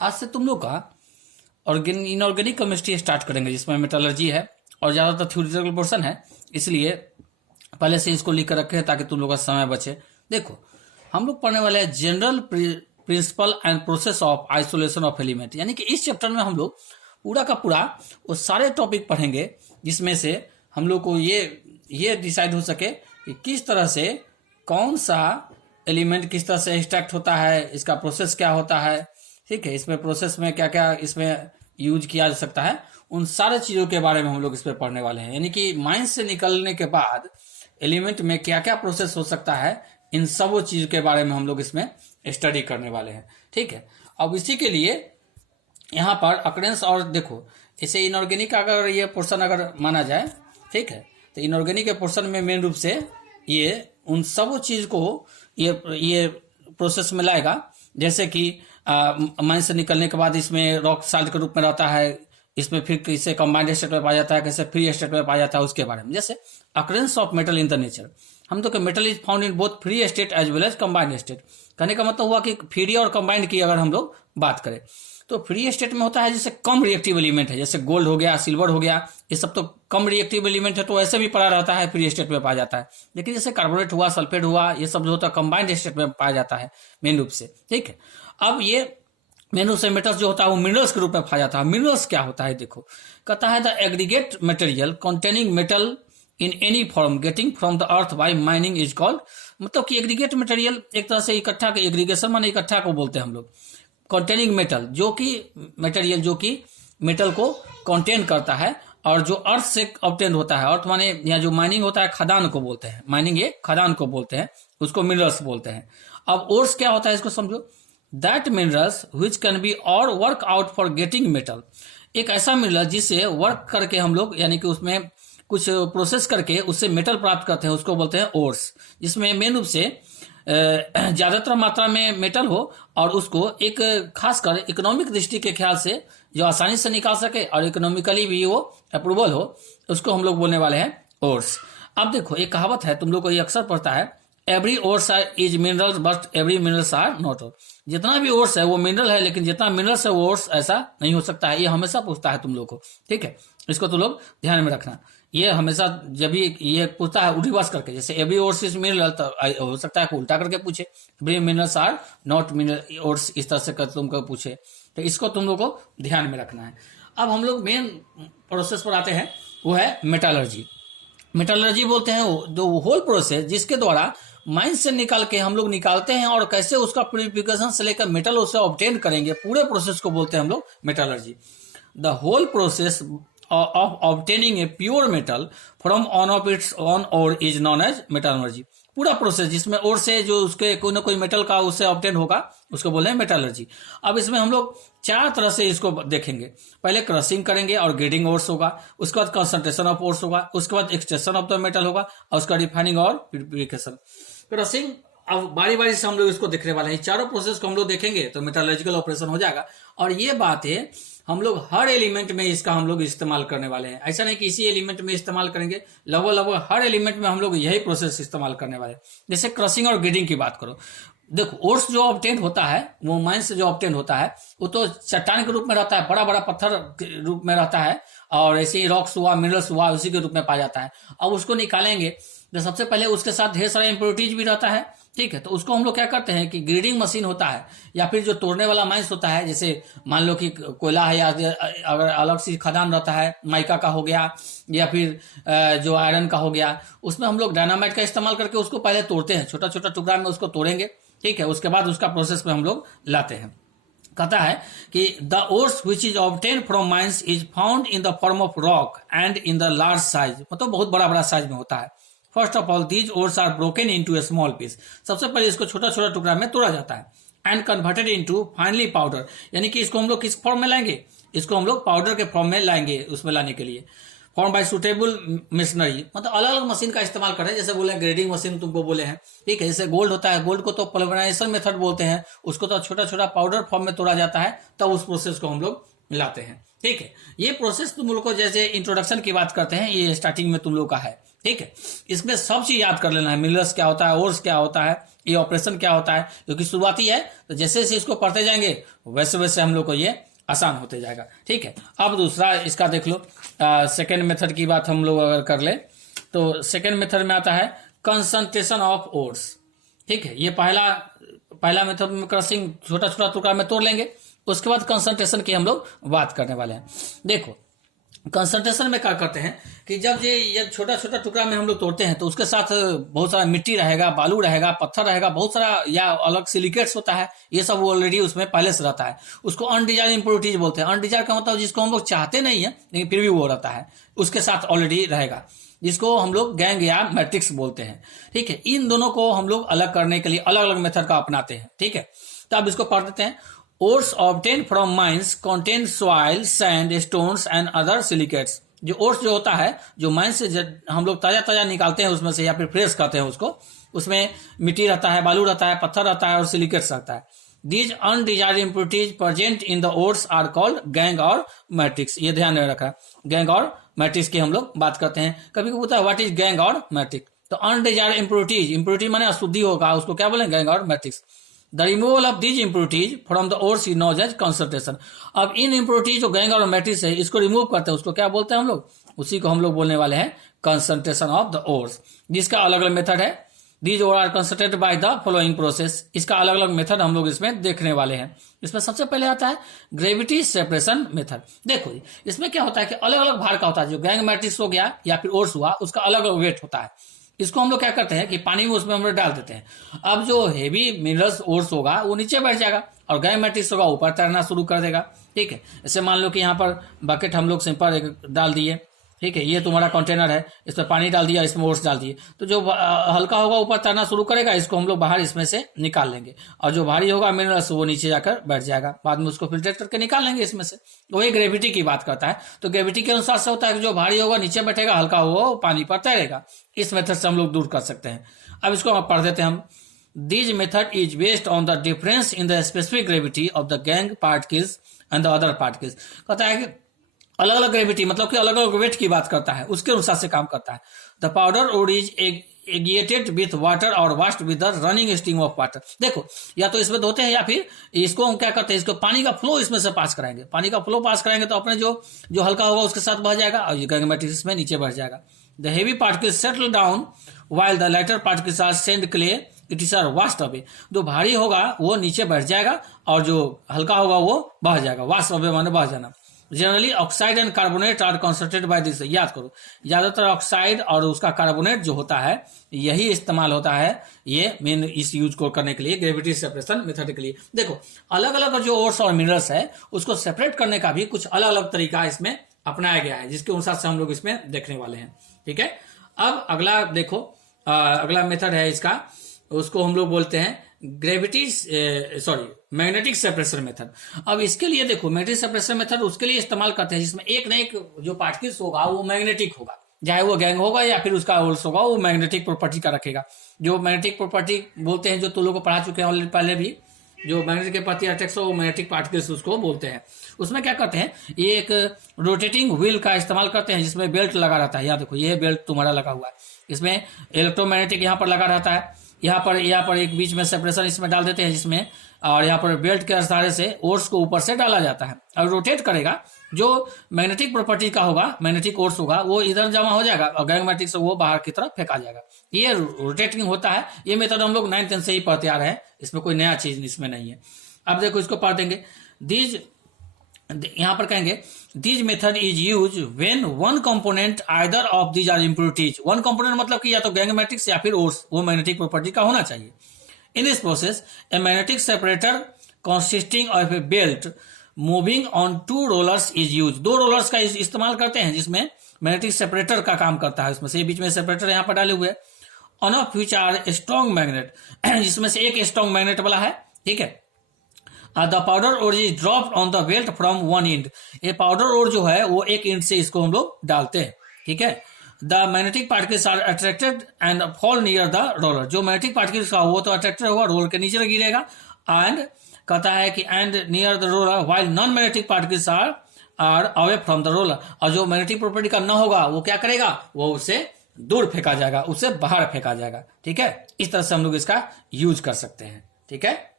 आज से तुम लोग का इनऑर्गेनिक केमिस्ट्री स्टार्ट करेंगे, जिसमें मेटलर्जी है और ज़्यादातर थ्योरेटिकल पोर्शन है, इसलिए पहले से इसको लिख कर रखे हैं ताकि तुम लोग का समय बचे। देखो, हम लोग पढ़ने वाले हैं general principle and process of isolation of element, यानी कि इस चैप्टर में हम लोग पूरा का पूरा वो सारे टॉपिक पढ़ेंगे जिसमें से हम लोग को ये डिसाइड हो सके कि किस तरह से कौन सा एलिमेंट किस तरह से एक्सट्रैक्ट होता है, इसका प्रोसेस क्या होता है। ठीक है, इसमें प्रोसेस में क्या क्या इसमें यूज किया जा सकता है, उन सारे चीज़ों के बारे में हम लोग इस पर पढ़ने वाले हैं। यानी कि माइंस से निकलने के बाद एलिमेंट में क्या क्या प्रोसेस हो सकता है, इन सब वो चीज़ के बारे में हम लोग इसमें स्टडी करने वाले हैं। ठीक है, अब इसी के लिए यहाँ पर अकरेंस और देखो, इसे इनऑर्गेनिक अगर ये पोर्शन अगर माना जाए, ठीक है, तो इनऑर्गेनिक के पोर्शन में मेन रूप से ये उन सब चीज़ को ये प्रोसेस में लाएगा। जैसे कि माइन से निकलने के बाद इसमें रॉक साल्ट के रूप में रहता है, इसमें फिर कैसे कंबाइंड स्टेट में पाया जाता है, कैसे फ्री स्टेट में पाया जाता है, उसके बारे में। जैसे occurrence of metal in the nature, हम तो metal is found in both free state as well as combined state. कहने का मतलब हुआ कि फ्री और कंबाइंड की अगर हम लोग बात करें तो फ्री स्टेट में होता है जैसे कम रिएक्टिव एलिमेंट है, जैसे गोल्ड हो गया, सिल्वर हो गया, ये सब तो कम रिएक्टिव एलिमेंट है, तो ऐसे भी पड़ा रहता है, फ्री स्टेट में पाया जाता है। लेकिन जैसे कार्बोनेट हुआ, सल्फेट हुआ, ये सब जो होता है कंबाइंड स्टेट में पाया जाता है मेन रूप से। ठीक है, अब ये मेन रूप से मेटल्स जो होता है वो मिनरल्स के रूप में पाया जाता है। मिनरल्स क्या होता है, देखो, कहता है the aggregate material containing metal in any form getting from the earth by mining is called, मतलब कि एग्रीगेट मटेरियल एक तरह से इकट्ठा, एग्रीगेशन माने इकट्ठा को बोलते हैं हम लोग। कंटेनिंग मेटल, जो कि मटेरियल जो कि मेटल को कंटेन करता है और जो अर्थ से ऑब्टेन होता है, अर्थ माने यहाँ जो माइनिंग होता है खदान को बोलते हैं, माइनिंग ये खदान को बोलते हैं, उसको मिनरल्स बोलते हैं। अब ओर्स क्या होता है इसको समझो, that minerals which can be और work out for getting metal, एक ऐसा मिनरल जिससे वर्क करके हम लोग यानी कि उसमें कुछ प्रोसेस करके उससे मेटल प्राप्त करते हैं, उसको बोलते हैं ओर्स, जिसमें मेन रूप से ज्यादातर मात्रा में मेटल हो और उसको एक खासकर इकोनॉमिक दृष्टि के ख्याल से जो आसानी से निकाल सके और इकोनॉमिकली भी वो अप्रूवल हो, उसको हम लोग बोलने वाले हैं ओर्स। अब देखो, एक कहावत है, तुम लोग को ये अक्सर पढ़ता है, every ores is minerals but every minerals are not. जितना भी ओर्स है वो मिनरल है, लेकिन जितना मिनरल्स है वो ओर्स ऐसा नहीं हो सकता है। ये हमेशा पूछता है तुम लोग को, ठीक है, इसको तुम लोग ध्यान में रखना। ये हमेशा जब भी ये पूछता है रिवर्स करके, जैसे एवरी ओर्स इज मिनरल, तो हो सकता है कि उल्टा करके पूछे, every minerals are not mineral ores, इस तरह से कर तुमको पूछे, तो इसको तुम लोग को ध्यान में रखना है। अब हम लोग मेन प्रोसेस पर आते हैं, वो है मेटालर्जी। मेटालर्जी बोलते हैं वो जो होल प्रोसेस जिसके द्वारा माइन से निकाल के हम लोग निकालते हैं और कैसे उसका प्यूरिफिकेशन से लेकर मेटल उसे ऑब्टेन करेंगे, पूरे प्रोसेस को बोलते हैं हम लोग metallurgy. The whole process of obtaining a pure metal from one of its own ore is known as metallurgy। पूरा प्रोसेस जिसमें ओर से जो उसके कोई ना कोई मेटल का उससे ऑब्टेन होगा उसको बोले हैं मेटालर्जी। अब इसमें हम लोग चार तरह से इसको देखेंगे। पहले क्रशिंग करेंगे और ग्रेडिंग ओर्स होगा, उसके बाद कंसंट्रेशन ऑफ ओर्स होगा, उसके बाद एक्सट्रैक्शन ऑफ द मेटल होगा और उसका रिफाइनिंग और प्यूरिफिकेशन। क्रशिंग अब बारी बारी से हम लोग इसको देखने वाले हैं, चारों प्रोसेस को हम लोग देखेंगे तो मेटालर्जिकल ऑपरेशन हो जाएगा। और ये बात है हम लोग हर एलिमेंट में इसका हम लोग इस्तेमाल करने वाले हैं, ऐसा नहीं कि इसी एलिमेंट में इस्तेमाल करेंगे, लगभग हर एलिमेंट में हम लोग यही प्रोसेस इस्तेमाल करने वाले हैं। जैसे क्रशिंग और ग्रेडिंग की बात करो, देखो ओर्स जो ऑब्टेन होता है वो माइन से जो ऑब्टेन होता है वो तो चट्टान के रूप में रहता है, बड़ा बड़ा पत्थर के रूप में रहता है, और ऐसे ही रॉक्स हुआ, मिनरल्स हुआ, उसी के रूप में पाया जाता है। अब उसको निकालेंगे तो सबसे पहले उसके साथ ढेर सारा इम्प्योरिटीज भी रहता है, ठीक है, तो उसको हम लोग क्या करते हैं कि ग्रेडिंग मशीन होता है या फिर जो तोड़ने वाला माइंस होता है, जैसे मान लो कि कोयला है या अगर अलग सी खदान रहता है, माइका का हो गया या फिर जो आयरन का हो गया, उसमें हम लोग डायनामाइट का इस्तेमाल करके उसको पहले तोड़ते हैं, छोटा छोटा टुकड़ा में उसको तोड़ेंगे, ठीक है, उसके बाद उसका प्रोसेस में हम लोग लाते हैं। कहता है कि the ores which is obtain from mines is found in the form of rock and in the large size, मतलब बहुत बड़ा बड़ा साइज में होता है। First of all these ores are broken into a small piece, सबसे पहले इसको छोटा छोटा टुकड़ा में तोड़ा जाता है, and converted into finally powder, यानी कि इसको हम लोग किस फॉर्म में लाएंगे, इसको हम लोग पाउडर के फॉर्म में लाएंगे। उसमें लाने के लिए फॉर्म बाय सुटेबल मशीनरी, मतलब अलग अलग मशीन का इस्तेमाल करें, जैसे बोले ग्रेडिंग मशीन तुमको बोले हैं, ठीक है, जैसे गोल्ड होता है, गोल्ड को तो पल्वराइजेशन मेथड बोलते हैं, उसको तो छोटा छोटा पाउडर फॉर्म में तोड़ा जाता है, तब उस प्रोसेस को हम लोग लाते हैं, ठीक है। ये प्रोसेस तुम लोग को जैसे इंट्रोडक्शन की बात करते हैं, ये स्टार्टिंग में तुम लोग का है, ठीक है, इसमें सब चीज याद कर लेना है, मिनरल्स क्या होता है, ओर्स क्या होता है, ये ऑपरेशन क्या होता है, क्योंकि शुरुआती है तो जैसे जैसे इसको पढ़ते जाएंगे वैसे वैसे हम लोग को ये आसान होते जाएगा। ठीक है, अब दूसरा इसका देख लो, सेकेंड मेथड की बात हम लोग अगर कर ले तो सेकेंड मेथड में आता है कंसंट्रेशन ऑफ ओट्स। ठीक है, ये पहला मेथड में क्रशिंग छोटा छोटा टुकड़ा में तोड़ लेंगे, उसके बाद कंसंट्रेशन की हम लोग बात करने वाले हैं। देखो कंसंट्रेशन में क्या करते हैं कि जब ये छोटा छोटा टुकड़ा में हम लोग तोड़ते हैं तो उसके साथ बहुत सारा मिट्टी रहेगा, बालू रहेगा, पत्थर रहेगा, बहुत सारा या अलग सिलिकेट्स होता है, ये सब ऑलरेडी उसमें पहले से रहता है। उसको अनडिजायर्ड इंप्योरिटीज बोलते हैं। अनडिजायर्ड का मतलब जिसको हम लोग चाहते नहीं है लेकिन फिर भी वो रहता है, उसके साथ ऑलरेडी रहेगा, जिसको हम लोग गैंग या मैट्रिक्स बोलते हैं। ठीक है, इन दोनों को हम लोग अलग करने के लिए अलग अलग मेथड का अपनाते हैं। ठीक है, तो अब इसको पढ़ देते हैं। Ores obtained from mines contain soil, sand, stones and other silicates। जो ओर्स जो होता है, जो माइन से हम लोग ताजा ताजा निकालते हैं उसमें से या फिर फ्रेश करते हैं उसको, उसमें मिट्टी रहता है, बालू रहता है, पत्थर रहता है और सिलिकेट्स रहता है। These undesired impurities present in the ores are called gang और मैट्रिक्स। ये ध्यान में रखा, गैंग और मैट्रिक्स की हम लोग बात करते हैं। कभी कभी पूछता है व्हाट इज गैंग और मैट्रिक्स, तो अनडिजायर्ड इंप्योरिटीज, इंप्योरिटी माने अशुद्धि होगा, उसको क्या बोलेंगे, गैंग और matrix. The removal of these impurities from the ores is known as concentration. अब इन इंप्योरिटीज जो गैंग और मैट्रिक्स है इसको रिमूव करते हैं, उसको क्या बोलते हैं हम लोग, उसी को हम लोग बोलने वाले हैं कंसंट्रेशन ऑफ द ओर्स, जिसका अलग अलग मेथड है। These ore are concentrated by the following process. इसका अलग अलग मेथड हम लोग इसमें देखने वाले हैं। इसमें सबसे पहले आता है ग्रेविटी सेपरेशन मेथड। देखो इसमें क्या होता है कि अलग अलग भार का होता है, जो गैंग मैट्रिक्स हो गया या फिर ओर्स हुआ उसका अलग अलग वेट होता है। इसको हम लोग क्या करते हैं कि पानी में उसमें हम लोग डाल देते हैं। अब जो हेवी मिनरल्स ओर्स होगा वो नीचे बैठ जाएगा और गैंग मैट्रिक्स होगा ऊपर तैरना शुरू कर देगा। ठीक है, जैसे मान लो कि यहाँ पर बकेट हम लोग सिंपल एक डाल दिए, ठीक है, ये तुम्हारा कंटेनर है, इसमें पानी डाल दिया, इसमें ओट्स डाल दिए, तो जो हल्का होगा ऊपर तैरना शुरू करेगा, इसको हम लोग बाहर इसमें से निकाल लेंगे, और जो भारी होगा मिनरल्स वो नीचे जाकर बैठ जाएगा, बाद में उसको फिल्टर करके निकाल लेंगे इसमें से। वही ग्रेविटी की बात करता है। तो ग्रेविटी के अनुसार से होता है कि जो भारी होगा नीचे बैठेगा, हल्का होगा वो पानी पर तैरेगा। इस मेथड से हम लोग दूर कर सकते हैं। अब इसको हम पढ़ देते हैं हम। This method is based on the difference in the specific gravity of the gang particles and the other particles. कहता है कि अलग अलग ग्रेविटी मतलब कि अलग अलग वेट की बात करता है, उसके अनुसार से काम करता है। The powder ore is agitated with water और washed with the running stream of water. देखो या तो इसमें धोते हैं या फिर इसको हम क्या करते हैं, इसको पानी का फ्लो इसमें से पास कराएंगे। पानी का फ्लो पास कराएंगे तो अपने जो हल्का होगा उसके साथ बह जाएगा और ये गैंग मैट्रिक्स में नीचे बढ़ जाएगा। The heavy particles settle down while the lighter particles are sand clay it is are washed away. जो भारी होगा वो नीचे बैठ जाएगा और जो हल्का होगा वो बह जाएगा। वास्ट अवे माने बह जाना। Generally oxide and carbonate are concentrated by this. याद करो ज्यादातर ऑक्साइड और उसका कार्बोनेट जो होता है यही इस्तेमाल होता है ये मेन इस यूज को करने के लिए, ग्रेविटी सेपरेशन मेथड के लिए। देखो अलग अलग जो ओर्स और मिनरल्स है उसको सेपरेट करने का भी कुछ अलग अलग तरीका इसमें अपनाया गया है, जिसके अनुसार से हम लोग इसमें देखने वाले हैं। ठीक है, अब अगला देखो, अगला मेथड है इसका, उसको हम लोग बोलते हैं मैग्नेटिक सेपरेशन मेथड। अब इसके लिए देखो मैग्नेटिक सेपरेशन मेथड उसके लिए इस्तेमाल करते हैं जिसमें एक न एक जो पार्टिकल्स होगा वो मैग्नेटिक होगा, चाहे वो गैंग होगा या फिर उसका ओल्स होगा, वो मैग्नेटिक प्रॉपर्टी का रखेगा। जो मैग्नेटिक प्रॉपर्टी बोलते हैं, जो तुम लोग को पढ़ा चुके हैं पहले भी, जो मैग्नेटिक के प्रति अट्रैक्ट हो वो मैग्नेटिक पार्टिकल्स उसको बोलते हैं। उसमें क्या करते हैं, ये एक रोटेटिंग व्हील का इस्तेमाल करते हैं जिसमें बेल्ट लगा रहता है। यहाँ देखो ये बेल्ट तुम्हारा लगा हुआ है, इसमें इलेक्ट्रोमैग्नेटिक यहाँ पर लगा रहता है। यहाँ पर एक बीच में सेपरेशन इसमें डाल देते हैं जिसमें, और यहाँ पर बेल्ट के सहारे से ओर्स को ऊपर से डाला जाता है और रोटेट करेगा। जो मैग्नेटिक प्रॉपर्टी का होगा, मैग्नेटिक ओर्स होगा, वो इधर जमा हो जाएगा और गैंग मैट्रिक्स वो बाहर की तरफ फेंका जाएगा। ये रोटेटिंग होता है। ये मेथड हम लोग 9th-10th से ही पढ़ते आ रहे हैं, इसमें कोई नया चीज इसमें नहीं है। अब देखो इसको पढ़ देंगे। यहाँ पर कहेंगे this method is use when one component either of these are impurities. One component मतलब कि या तो गैंग मैट्रिक्स या फिर ओर्स, वो मैग्नेटिक प्रॉपर्टी का होना चाहिए। In this process a magnetic separator consisting of A belt moving on 2 rollers is use. 2 rollers का इस्तेमाल करते हैं जिसमें मैग्नेटिक सेपरेटर का काम करता है। उसमें से बीच में सेपरेटर यहाँ पर डाले हुए, one of which are strong magnet, जिसमें से एक स्ट्रॉन्ग मैग्नेट वाला है। ठीक है, the powder ore is dropped on the belt from one end. ये पाउडर ओर जो है वो एक एंड से इसको हम लोग डालते हैं। ठीक है, the magnetic particles are attracted and fall near the roller. जो मैग्नेटिक पार्टिकल्स का वो तो अट्रैक्टेड होगा, रोलर के नीचे गिरेगा। एंड कहता है कि and near the roller while non magnetic particles are away from the roller. और जो मैग्नेटिक प्रॉपर्टी का न होगा वो क्या करेगा, वो उससे दूर फेंका जाएगा, उसे बाहर फेंका जाएगा। ठीक है, इस तरह से हम लोग इसका यूज कर सकते हैं। ठीक है।